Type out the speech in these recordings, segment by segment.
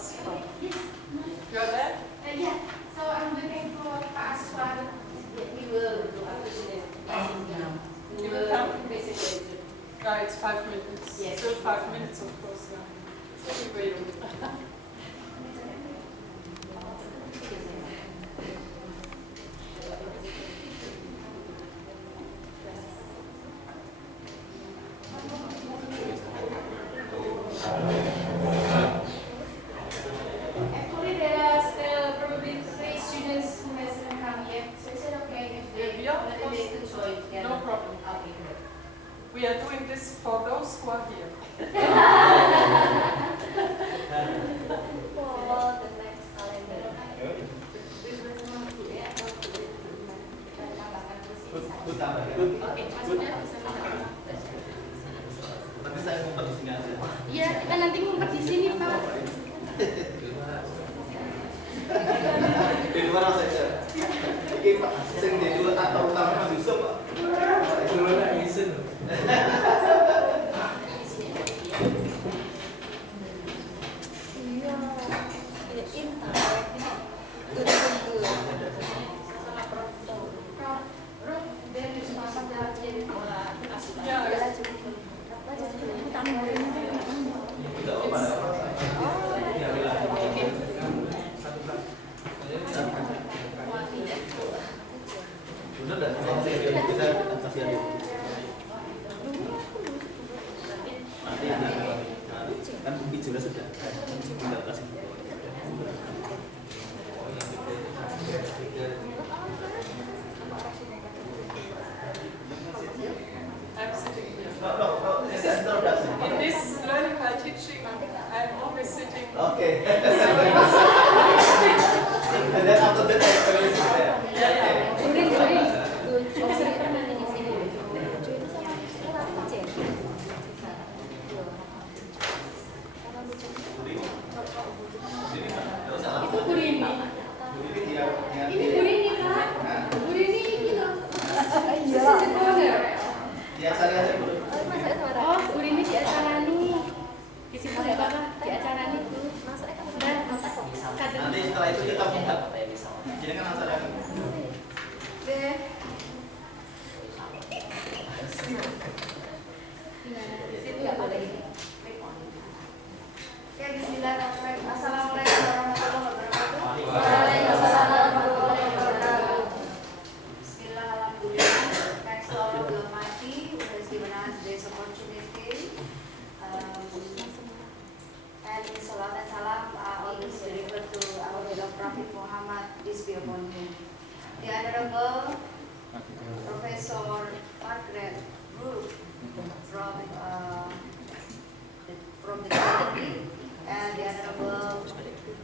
us from. Yes. You're there? Yeah. So I'm looking for Pak Aswan. He will do appreciate. He will come? Yeah, it's 5 minutes. Yes. Still 5 minutes, of course. Yeah. So we wait. Actually, there are still probably 3 students who hasn't come yet. So is it okay if they Yeah, of let course. them join? Yeah. No problem. Okay, good. We are doing this for those who are here. For the next calendar. Oke, maksudnya bisa Tapi saya ngumpet di sini aja. Iya, kita nanti ngumpet di sini, Pak. Di luar saja. Ini Pak, sing di luar atau utama Mas Yusuf, Pak. Di luar isin. Iya, intan. Tidak apa-apa. Ya, bila. Benar dan kita kasih aja. Nanti kan bicara sudah. Tinggal kasih. I'm sitting here. No, this is introduction. In this learning by teaching, I'm always sitting. Okay. And then after that, I will sit there. Okay. Itu Bu Rini. Ini Bu Rini, Pak. Bu Rini ini loh. Iya. Ya, saya aja dulu. Oh, Bu Rini di acara ini. Di situ ya, Pak. Di acara ini. Dan kader. Nanti setelah itu kita buka. Jadi kan acara Deh. Situ ya, Pak. Oke, bismillahirrahmanirrahim. Assalamualaikum warahmatullahi wabarakatuh. Waalaikumsalam warahmatullahi wabarakatuh. Bismillah, alhamdulillah. Thanks to all of the Almighty who has given us this opportunity. And salat and salam always delivered to our beloved Prophet Muhammad, peace be upon him. The Honorable Professor Margaret Brooke from the University, and the Honorable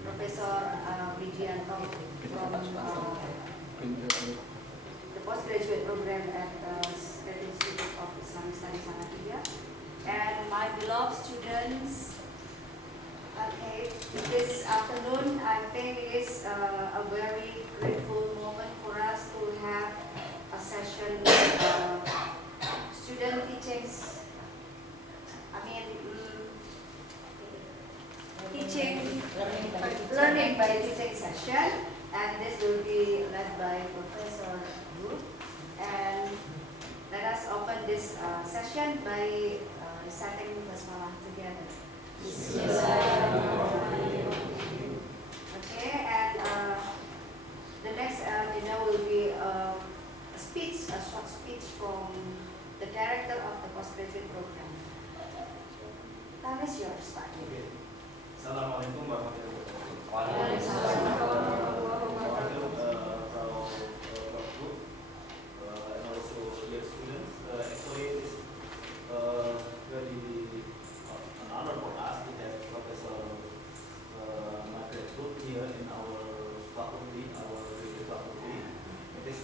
Professor Widianto from the postgraduate program at the State Institute of Islamic Studies Hanafiya, and my beloved students. Okay, this afternoon I think it is a very grateful moment for us to have a session with student teachings. I mean, learning by teaching session, and this will be led by Professor Wu. And let us open this session by reciting basmalah together. Okay, and the next dinner will be a short speech from the director of the postgraduate program. Time is yours, Pak. Assalamualaikum warahmatullahi wabarakatuh. Waalaikumsalam warahmatullahi And also dear students, actually it's very an honor for us to have Professor Margaret Brooke here in our faculty, our faculty. It is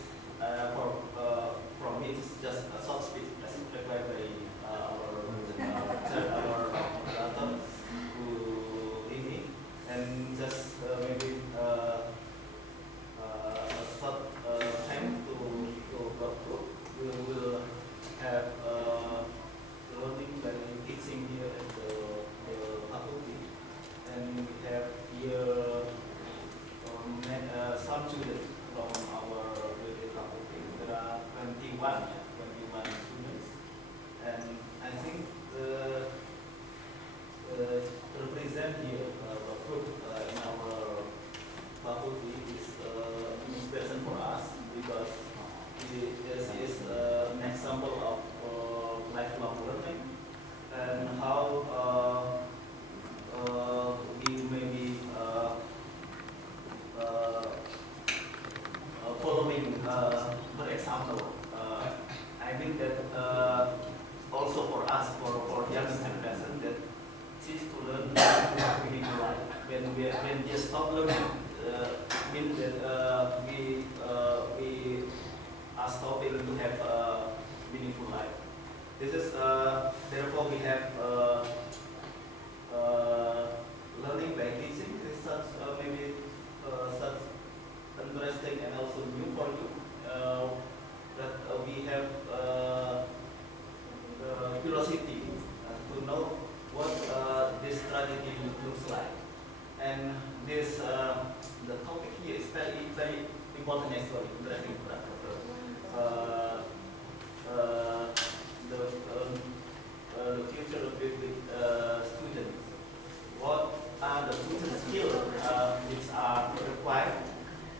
from me it's just a short speech as prepared by our moderator who ini, and just maybe a short time to go through. We will have learning by teaching here at the faculty, and we have present here, the fruit in our faculty is inspiration for us because this is an example of lifelong learning and how we may be following her example. I think that also for us, for young generation, that teach to learn we need to learn. When we stop learning, means that we are stopping to have a meaningful life. This is therefore we have learning by teaching. This is such maybe such interesting and also new for you that we have curiosity to know what this tragedy looks like. And this the topic here is very important actually, interesting for us. The future of the students. What are the future skills which are required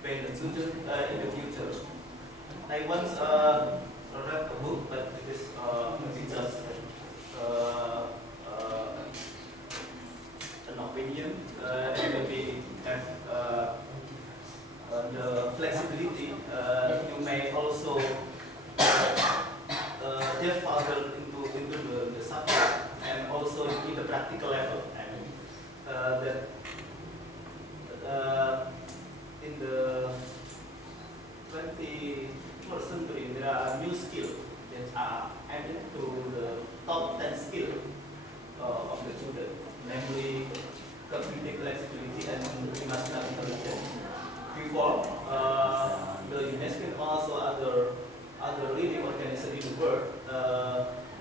by the student in the future? I once read a book, but it is just an opinion, and maybe have the flexibility. You may also delve further into the subject and also in the practical level. I mean, that in the 21st century, there are new skills that are added to the top 10 skills of the student, namely cognitive flexibility and emotional intelligence. Before, the UNESCO and also other leading organizations in the world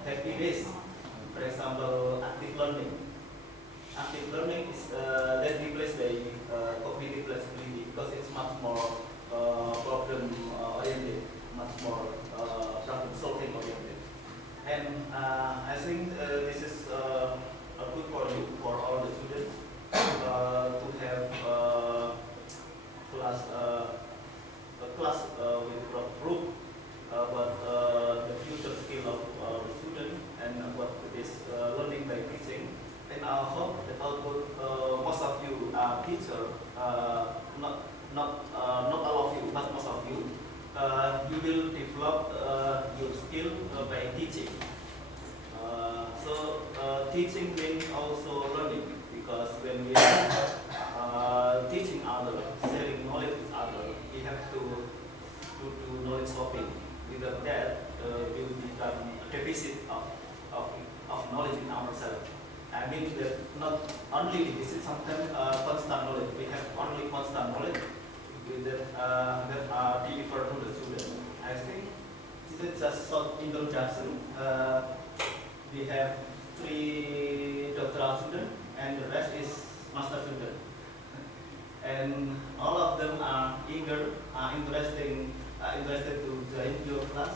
have erased, for example, active learning. Active learning is then replaced by cognitive flexibility because it's much more problem oriented, much more problem solving oriented. And I think this is good for you, for all the students, to have a class with a group about the future skill of the student and what is learning by teaching. And I hope that although most of you are teachers, not all of you, but most of you, you will develop your skill by teaching. So teaching means also learning, because when we are teaching others, sharing knowledge with others, we have to do knowledge swapping. Without that, we will become a deficit of knowledge in ourselves. I mean that not only deficit, sometimes constant knowledge. We have only constant knowledge that are delivered to the student. I think this is just short introduction. We have 3 doctoral students and the rest is master student. And all of them are eager, interested to join your class.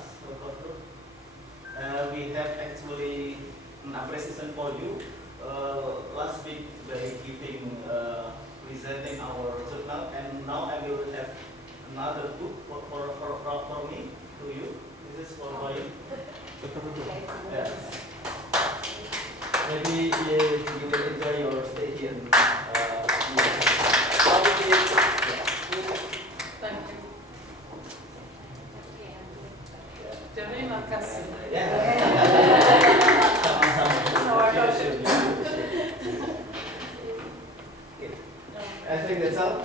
We have actually an appreciation for you last week by giving presenting our journal, and now I will have another book for me to you. This is for you. Yeah. Maybe you will enjoy your stay here. Thank you. Terima kasih. I think that's all.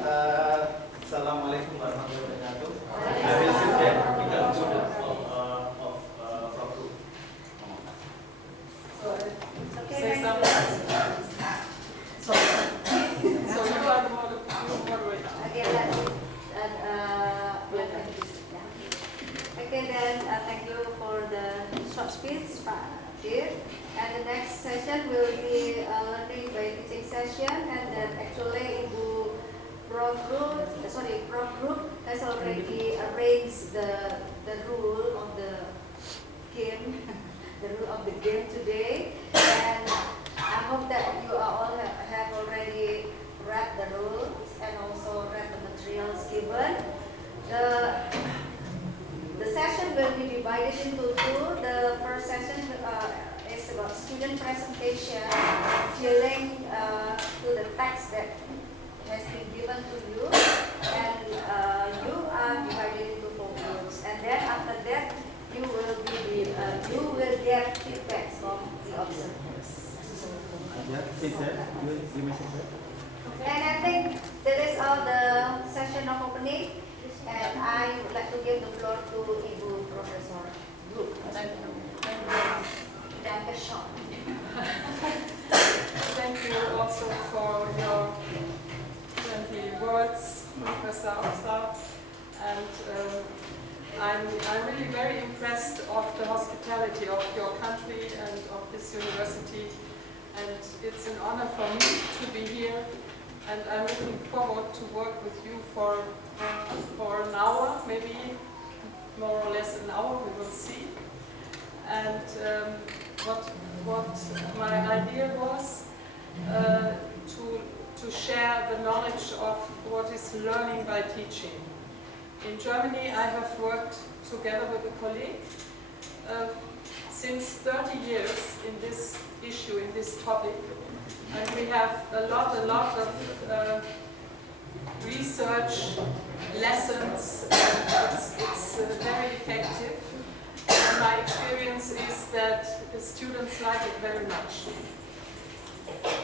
Assalamualaikum warahmatullahi wabarakatuh. I will sit there become students of group. Say something. So you are the moderator. Okay, okay, then thank you for the short speech, Pak Dir. And the next session will be learning by teaching session, and then actually Ibu Prof Group has already arranged the rule of the game, the rule of the game today, and I hope that you are all have already materials given. The session will be divided into two. The first session is about student presentation, filling to the text that has been given to you, and you are divided into 4 groups. And then after that, you will get feedback from the observers. And I think that is all the session of opening. And I would like to give the floor to Ibu Professor Wu. Thank you. Dankeschön. Thank you also for your friendly words, Professor Oster. And I'm really very impressed of the hospitality of your country and of this university. And it's an honor for me to be here. And I'm looking forward to work with you for an hour, maybe more or less an hour, we will see. And what my idea was to share the knowledge of what is learning by teaching. In Germany, I have worked together with a colleague since 30 years in this issue, in this topic. And we have a lot of research lessons, and it's very effective. And my experience is that the students like it very much.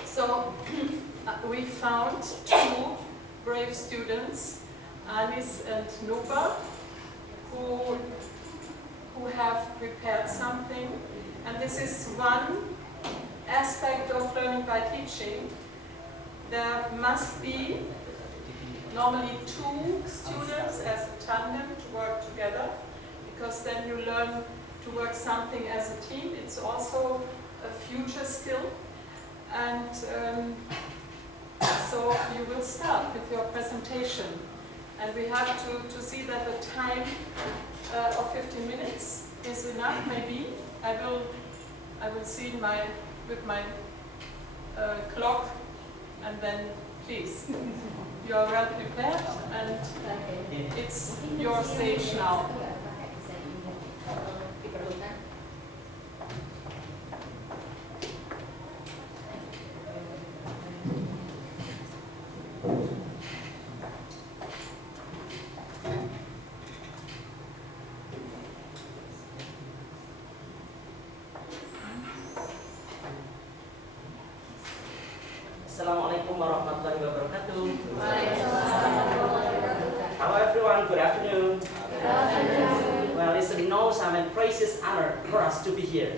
So we found 2 brave students, Anis and Nupa, who have prepared something. And this is one aspect of learning by teaching. There must be normally 2 students as a tandem to work together, because then you learn to work something as a team. It's also a future skill. And so you will start with your presentation. And we have to see that the time of 15 minutes is enough, maybe. I will see with my clock, and then please, you are well prepared, and it's your stage now. Assalamualaikum warahmatullahi wabarakatuh. Hello everyone, good afternoon. Well, it's a awesome and precious honor for us to be here.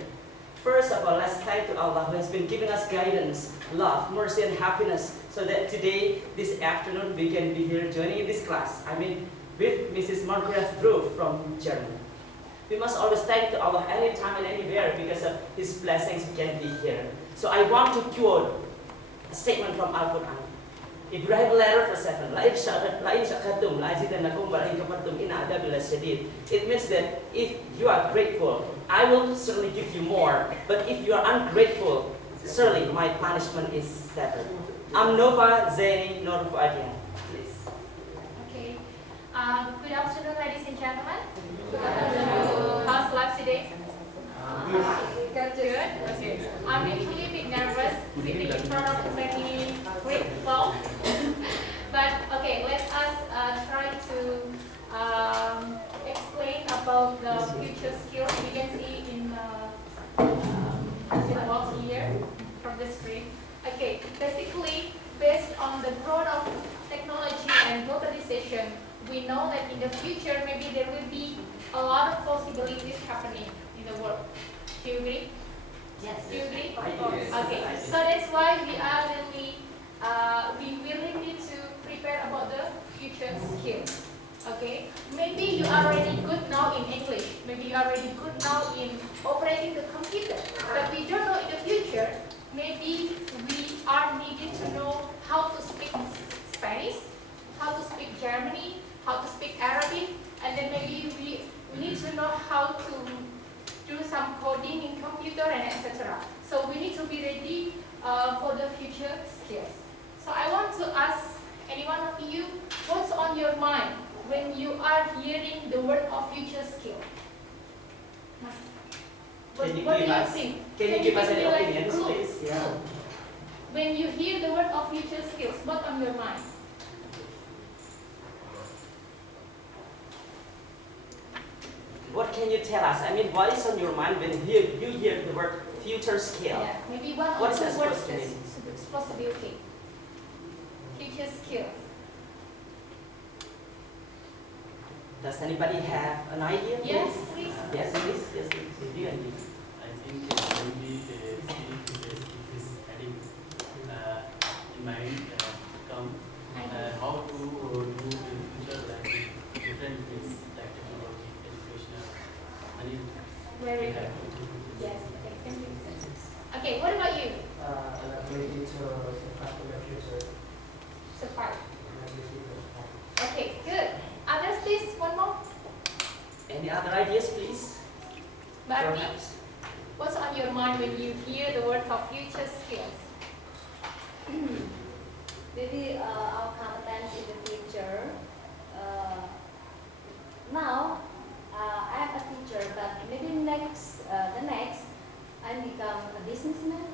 First of all, let's thank to Allah who has been giving us guidance, love, mercy and happiness, so that today, this afternoon, we can be here joining this class. I mean, with Mrs. Margaret Dorothe from Germany. We must always thank to Allah anytime and anywhere because of His blessings we can be here. So I want to quote a statement from Al-Quran. Ibrahim letter verse 7. It means that if you are grateful, I will certainly give you more. But if you are ungrateful, certainly my punishment is severe. I'm Nova Zaini Norfadian. Please. Okay. Good afternoon, ladies and gentlemen. Good afternoon. How's life today? Good. Okay. I'm actually a bit nervous sitting in front of many great people. But okay, let us try to explain about the future skills we can see in the box here from the screen. Okay, basically based on the growth of technology and globalization, we know that in the future maybe there will be a lot of possibilities happening in the world. Do you agree? Yes. Do you agree? Yes. Okay. So that's why we really need to prepare about the future skills. Okay. Maybe you are already good now in English. Maybe you are already good now in operating the computer. But we don't know in the future. Maybe we are needed to know how to speak Spanish, how to speak German, how to speak Arabic, and then maybe we need to know how to do some coding in computer and etc. So we need to be ready for the future skills. So I want to ask any one of you, what's on your are hearing the word of future skill? What do you think? Can you give us any me like opinions, clue? please? Yeah. Clue. When you hear the word of future skills, what on your mind? What can you tell us? I mean, what is on your mind when you hear the word future skill? Yeah, maybe one or What is two that words supposed to mean? that's supposed to be okay. Future skills. Does anybody have an idea? Yes, please? please. Yes, please. Yes, please. You and you. I think maybe the skill today's is adding in mind come how to do in future like different things like technology, educational, and it Very we good. have to do this. Yes, okay, thank you. Okay, what about you? Ability to survive in the future. Survive. Okay, good. Others, please, one more. Any other ideas, please? Barbie, Perhaps. what's on your mind when you hear the word of future skills? Maybe our competence in the future. Now, I am a teacher, but maybe the next, I become a businesswoman.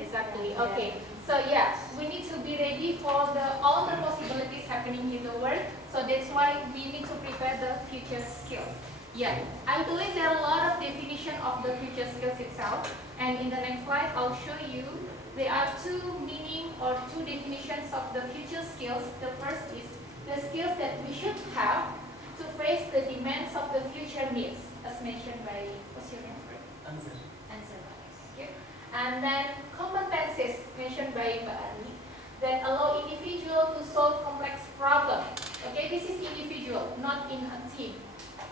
Exactly. Yeah. Okay. So yeah, we need to be ready for all the possibilities happening in the world. So that's why we need to prepare the future skills. Yeah, I believe there are a lot of definition of the future skills itself. And in the next slide, I'll show you there are two meaning or two definitions of the future skills. The first is the skills that we should have to face the demands of the future needs, as mentioned by, what's your name? Answer. Answer. Okay. And then competencies mentioned by Mbak Ani that allow individual to solve complex problems. Okay, this is individual, not in a team.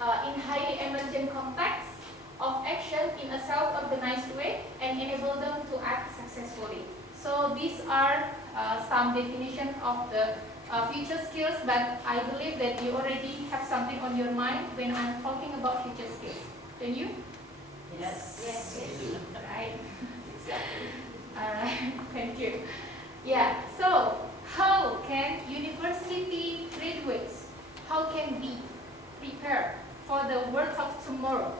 In highly emergent context of action in a self-organized way and enable them to act successfully. So these are some definition of the future skills, but I believe that you already have something on your mind when I'm talking about future skills. Don't you? Yes. Yes. Right. Alright, thank you. Yeah, so how can university graduates, how can we prepare for the world of tomorrow?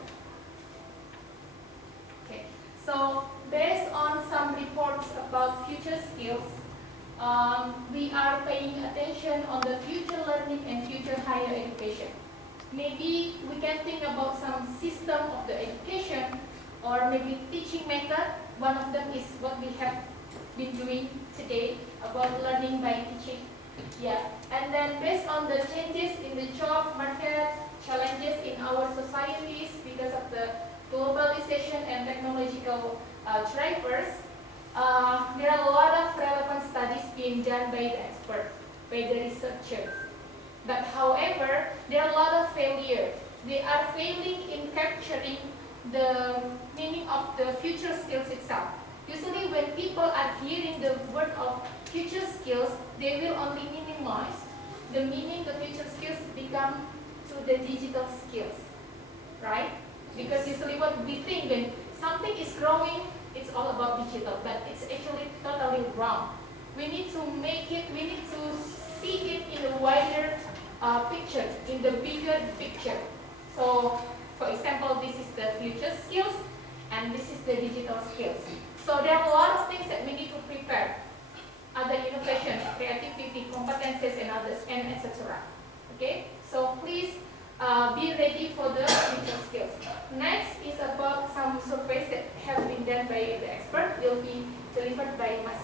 Okay, so based on some reports about future skills, we are paying attention on the future learning and future higher education. Maybe we can think about some system of the education or maybe teaching method. One of them is what we have been doing today about learning by teaching. Yeah, and then based on the changes in the job market, challenges in our societies because of the globalization and technological drivers, there are a lot of relevant studies being done by the experts, by the researchers. But however, there are a lot of failures. They are failing in capturing the meaning of the future skills itself. Usually when people are hearing the word of future skills, they will only minimize the meaning the future skills become to the digital skills, right? Because usually what we think when something is growing, it's all about digital, but it's actually totally wrong. We need to make it, we need to see it in a wider picture, in the bigger picture. So, for example, this is the future skills, and this is the digital skills. So there are a lot of things that we need to prepare. Other innovations, creativity, competences, and others, and etc. Okay? So please be ready for the future skills. Next is about some surveys that have been done by the expert, will be delivered by Mas.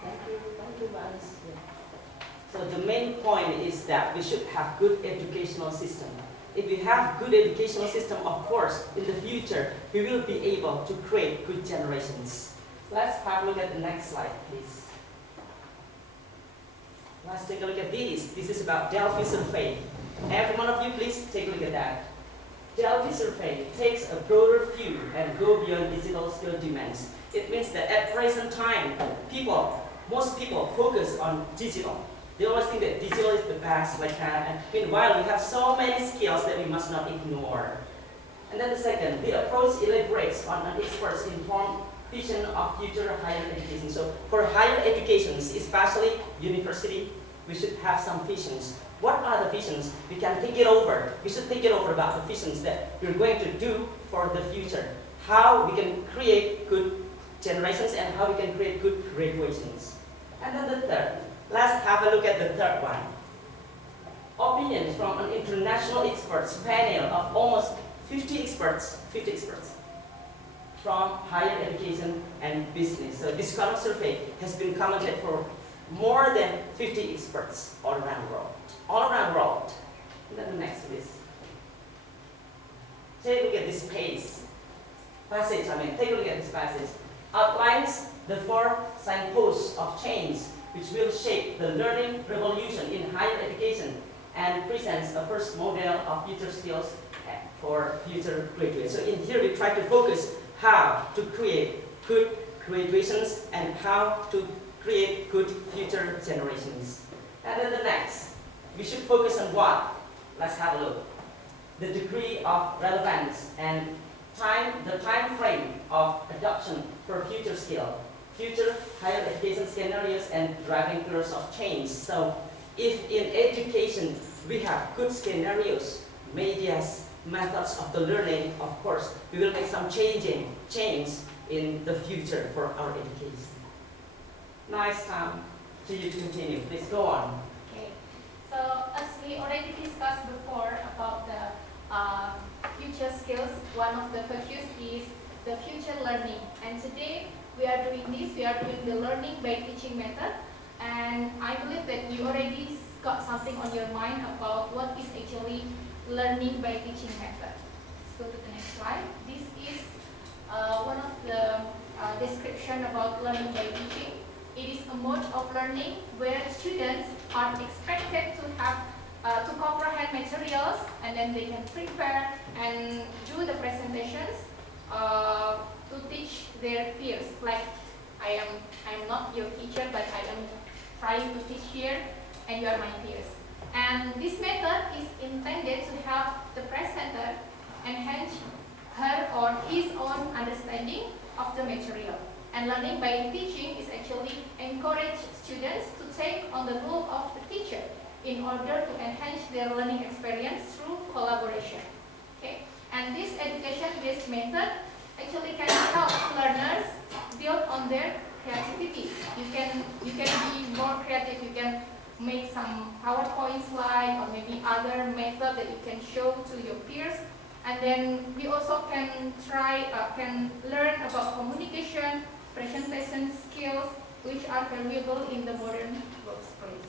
Thank you, Mas. So the main point is that we should have good educational system. If we have good educational system, of course, in the future, we will be able to create good generations. Let's have a look at the next slide, please. Let's take a look at this. This is about Delphi survey. Every one of you, please take a look at that. Delphi survey takes a broader view and go beyond digital skill demands. It means that at present time, most people focus on digital. They always think that digital is the best, like that. And meanwhile, we have so many skills that we must not ignore. And then the second, the approach elaborates on an expert's informed vision of future higher education. So for higher educations, especially university, we should have some visions. What are the visions? We can think it over. We should think it over about the visions that we're going to do for the future. How we can create good generations and how we can create good graduations. And then the third. Let's have a look at the third one. Opinions from an international experts panel of almost 50 experts from higher education and business. So this kind of survey has been commented for more than 50 experts all around the world. All around the world. And then the next is, take a look at this passage, take a look at this passage. Outlines the 4 signposts of change which will shape the learning revolution in higher education and presents a first model of future skills for future graduates. So in here we try to focus how to create good graduations and how to create good future generations. And then the next, we should focus on what? Let's have a look. The degree of relevance and the time frame of adoption for future skill, future higher education scenarios and driving curves of change. So if in education we have good scenarios, medias, methods of the learning, of course, we will make some change in the future for our education. Nice time to you to continue. Please go on. Okay. So as we already discussed before about the future skills, one of the focus is the future learning. And today we are doing this. We are doing the learning by teaching method. And I believe that you already got something on your mind about what is actually learning by teaching method. Let's go to the next slide. This is one of the description about learning by teaching. It is a mode of learning where students are expected to have to comprehend materials, and then they can prepare and do the presentations to teach their peers. Like I am not your teacher, but I am trying to teach here, and you are my peers. And this method is intended to help the presenter enhance her or his own understanding of the material. And learning by teaching is actually encourage students to take on the role of the teacher in order to enhance their learning experience through collaboration. Okay? And this education-based method actually can help learners build on their creativity. You can be more creative. You can make some PowerPoint slide or maybe other method that you can show to your peers. And then we also can learn about communication, presentation skills, which are valuable in the modern workplace.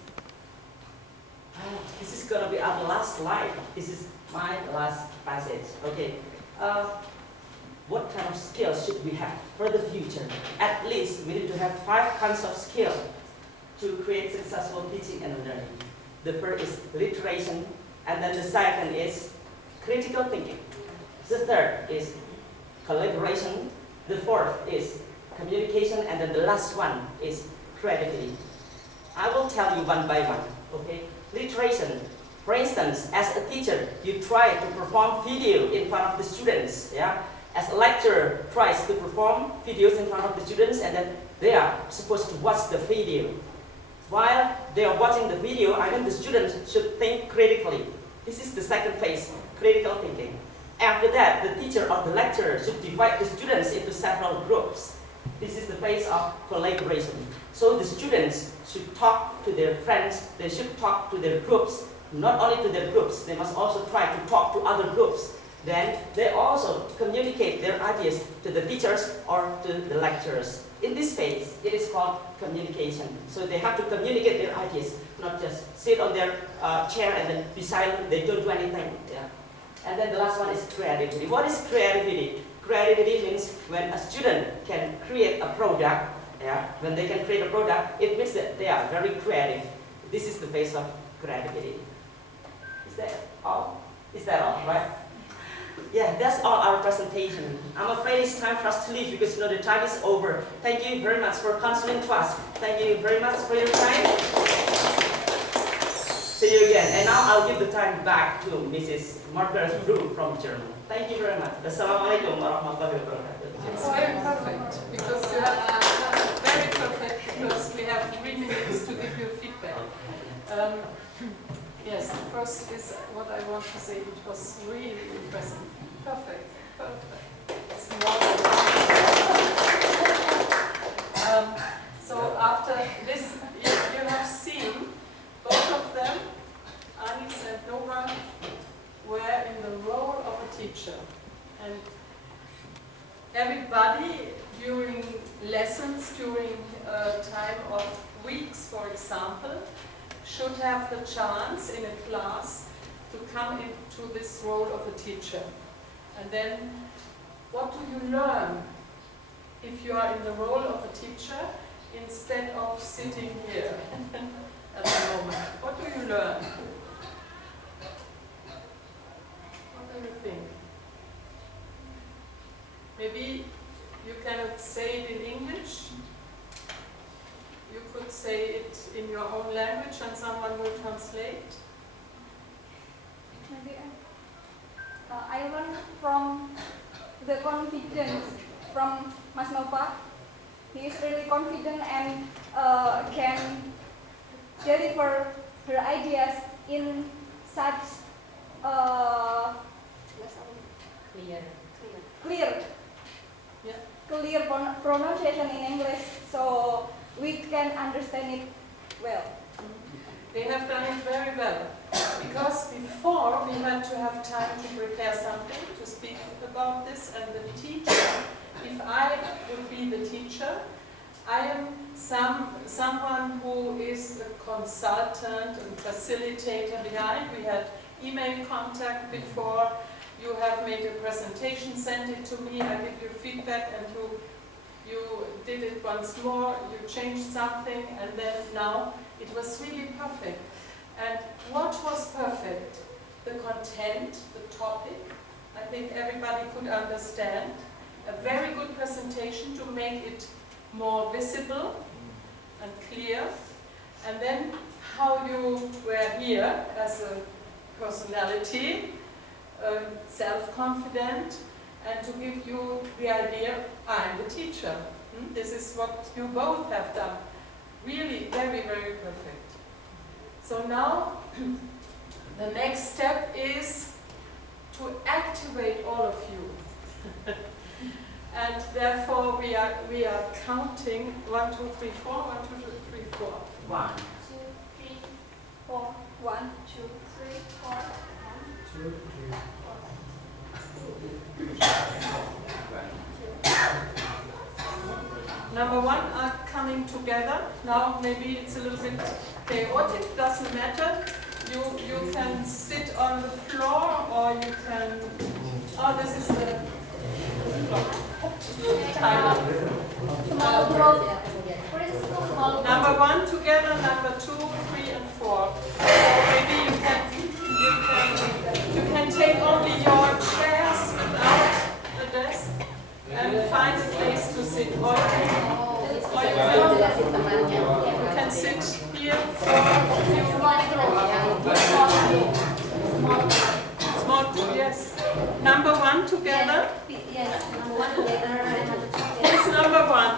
This is going to be our last slide. This is my last passage. Okay. What kind of skills should we have for the future? At least we need to have 5 kinds of skills to create successful teaching and learning. The first is literation, and then the second is critical thinking. The third is collaboration. The fourth is communication, and then the last one is creativity. I will tell you one by one. Okay? Literation. For instance, as a teacher, you try to perform video in front of the students. Yeah? As a lecturer tries to perform videos in front of the students, and then they are supposed to watch the video. While they are watching the video, the students should think critically. This is the second phase, critical thinking. After that, the teacher or the lecturer should divide the students into several groups. This is the phase of collaboration. So the students should talk to their friends, they should talk to their groups. Not only to their groups, they must also try to talk to other groups. Then they also communicate their ideas to the teachers or to the lecturers. In this phase, it is called communication. So they have to communicate their ideas, not just sit on their chair and then be silent, they don't do anything. Yeah. And then the last one is creativity. What is creativity? Creativity means when a student can create a product. Yeah. When they can create a product, it means that they are very creative. This is the phase of creativity. Is that all? Is that all, right? Yeah, that's all our presentation. I'm afraid it's time for us to leave because the time is over. Thank you very much for counseling to us. Thank you very much for your time. See you again. And now I'll give the time back to Mrs. Margaret Bru from Germany. Thank you very much. Assalamualaikum warahmatullahi wabarakatuh. It's very perfect because you have very perfect because we have 3 minutes to give you feedback. Um, yes, the first is what I want to say. It was really impressive. Perfect, perfect. It's more than so after this, you have seen both of them, Anis and Nora, were in the role of a teacher. And everybody during lessons, during a time of weeks, for example, should have the chance in a class to come into this role of a teacher. And then, what do you learn if you are in the role of a teacher instead of sitting here at the moment? What do you learn? What do you think? Maybe you cannot say it in English. You could say it in your own language and someone will translate. Maybe I learned from the confidence from Mas Nova. He is really confident and can deliver her ideas in such clear pronunciation in English, so we can understand it well. They have done it very well, because before we had to have time to prepare something, to speak about this, and the teacher, if I would be the teacher, I am someone who is a consultant and facilitator behind. We had email contact before. You have made a presentation, send it to me, I give you feedback, and you did it once more, you changed something, and then now it was really perfect. And what was perfect? The content, the topic, I think everybody could understand. A very good presentation to make it more visible and clear. And then how you were here as a personality, self-confident, and to give you the idea, I'm the teacher. This is what you both have done. Really very, very perfect. So now, the next step is to activate all of you. And therefore we are counting 1, 2, 3, 4, 1, 2, 3, 4. 1, 2, 3, 4. 1, 2, 3, 4. 2, 3. Number 1 are coming together. Now maybe it's a little bit chaotic, doesn't matter. You can sit on the floor or you can, oh, this is the floor. Number 1 together, number 2, 3 and 4. So maybe you can take only your chairs without the desk and find a place to sit. Or you can sit here for a few small, yes. Number 1 together. Yes, number 1 together. Who's number 1?